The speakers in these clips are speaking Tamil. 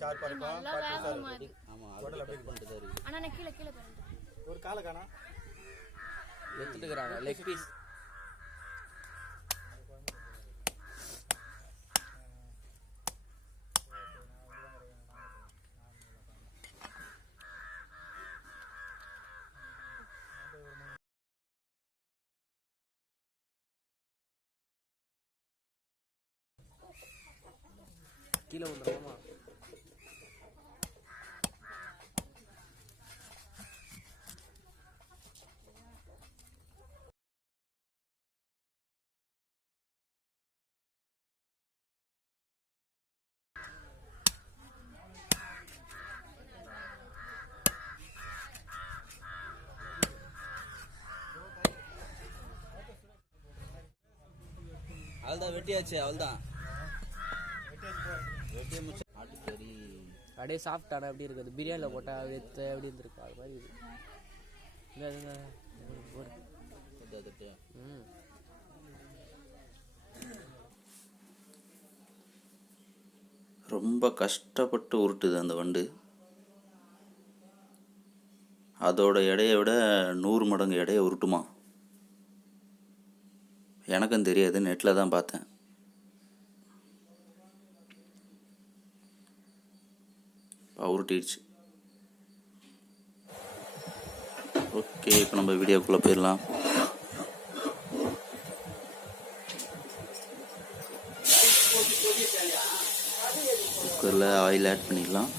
ஷார்ப்பா இருக்கும். நல்லா வேகமா இருக்கு. ஆமா ஹோட்டல் அப்படியே பண்ணிட்டு இருக்கு. அண்ணா நான் கீழ பாருங்க. ஒரு கால காணா எடுத்துக்கறாங்க லெக் பீஸ். கீழே வந்துடுமா? அவள்தான் வெட்டியாச்சு. அவள்தான் வெட்டிய முடிச்சு. ஆட்டுக்கறி அப்படியே சாஃப்டான எப்படி இருக்குது, பிரியாணியில் போட்டால் வெத்த எப்படி இருந்திருக்கு அது மாதிரி இது. ரொம்ப கஷ்டப்பட்டு உருட்டுது அந்த வண்டு. அதோட எடையை விட 100 மடங்கு எடையை உருட்டுமா. எனக்கும் தெரியாது, நெட்டில் தான் பார்த்தேன். உருட்டிடுச்சு. ஓகே, இப்போ நம்ம வீடியோக்குள்ளே போயிடலாம். குக்கரில் ஆயில் ஆட் பண்ணிடலாம்.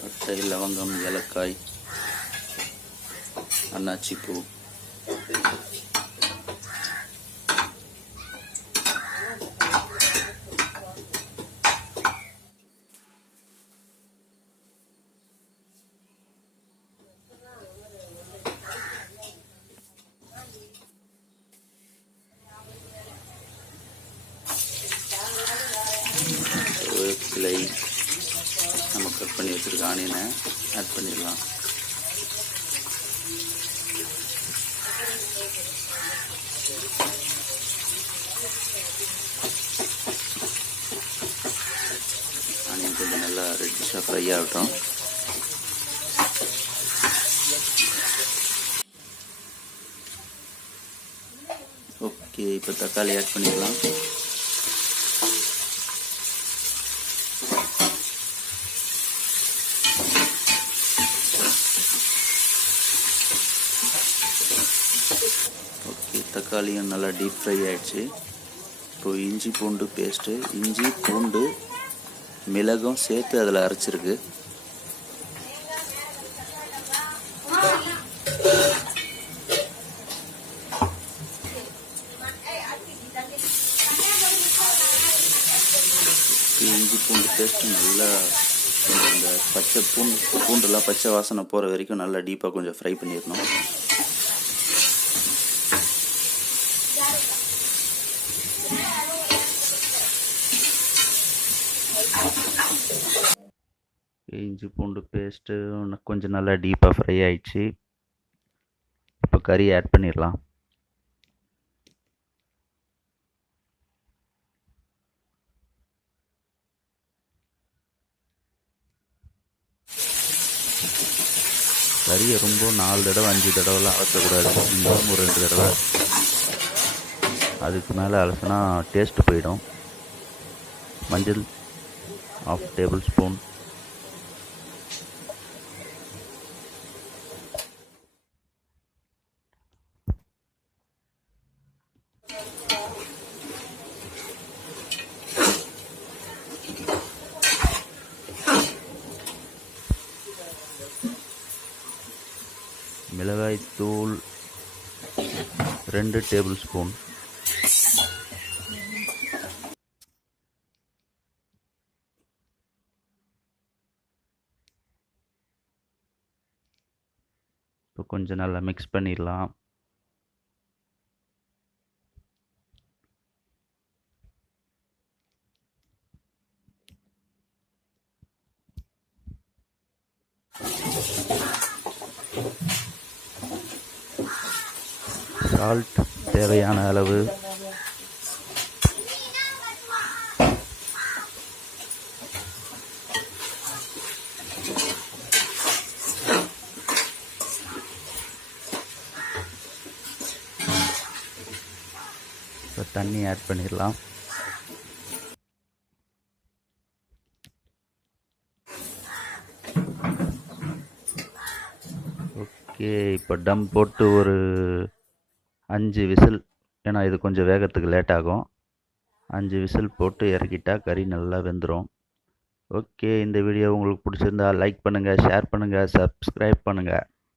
பட்டை, லவங்கம், ஏலக்காய், அன்னாச்சி பூ, வேப்பிலை, நம்ம கட் பண்ணி வச்சுருக்க ஆனியனை ஆட் பண்ணிடலாம். ஆனியன் கொஞ்சம் நல்லா ரெட்டிஷாக ஃப்ரை ஆகட்டும். ஓகே, இப்போ தக்காளி ஆட் பண்ணிடலாம். தக்காளியும் நல்லா டீப் ஃப்ரை ஆகிடுச்சு. இப்போது இஞ்சி பூண்டு பேஸ்ட்டு, இஞ்சி பூண்டு மிளகும் சேர்த்து அதில் அரைச்சிருக்கு. இஞ்சி பூண்டு பேஸ்ட்டு நல்லா இந்த பச்சை பூண்டுலாம் பச்சை வாசனை போகிற வரைக்கும் நல்லா டீப்பாக கொஞ்சம் ஃப்ரை பண்ணிடணும். இஞ்சி பூண்டு பேஸ்ட்டு கொஞ்சம் நல்லா டீப்பாக ஃப்ரை ஆயிடுச்சு. இப்போ கறி ஆட் பண்ணிடலாம். கறியை ரொம்ப 4 தடவை 5 தடவைலாம் அலசக்கூடாது. இன்னும் ஒரு 2 தடவை. அதுக்கு மேலே அலசினா டேஸ்ட்டு போயிடும். மஞ்சள் 1/2 டேபிள் ஸ்பூன், மிளகாய் தூள் 2 டேபிள் ஸ்பூன், இப்போ கொஞ்சம் நல்லா மிக்ஸ் பண்ணிடலாம். சால்ட் தேவையான அளவு. இப்போ தண்ணி ஆட் பண்ணிடலாம். ஓகே, இப்போ டம் போட்டு ஒரு 5 விசில், ஏன்னா இது கொஞ்சம் வேகத்துக்கு லேட் ஆகும். 5 விசில் போட்டு இறக்கிட்டா கறி நல்லா வெந்துடும். ஓகே, இந்த வீடியோ உங்களுக்கு பிடிச்சிருந்தா லைக் பண்ணுங்கள், ஷேர் பண்ணுங்கள், சப்ஸ்கிரைப் பண்ணுங்கள்.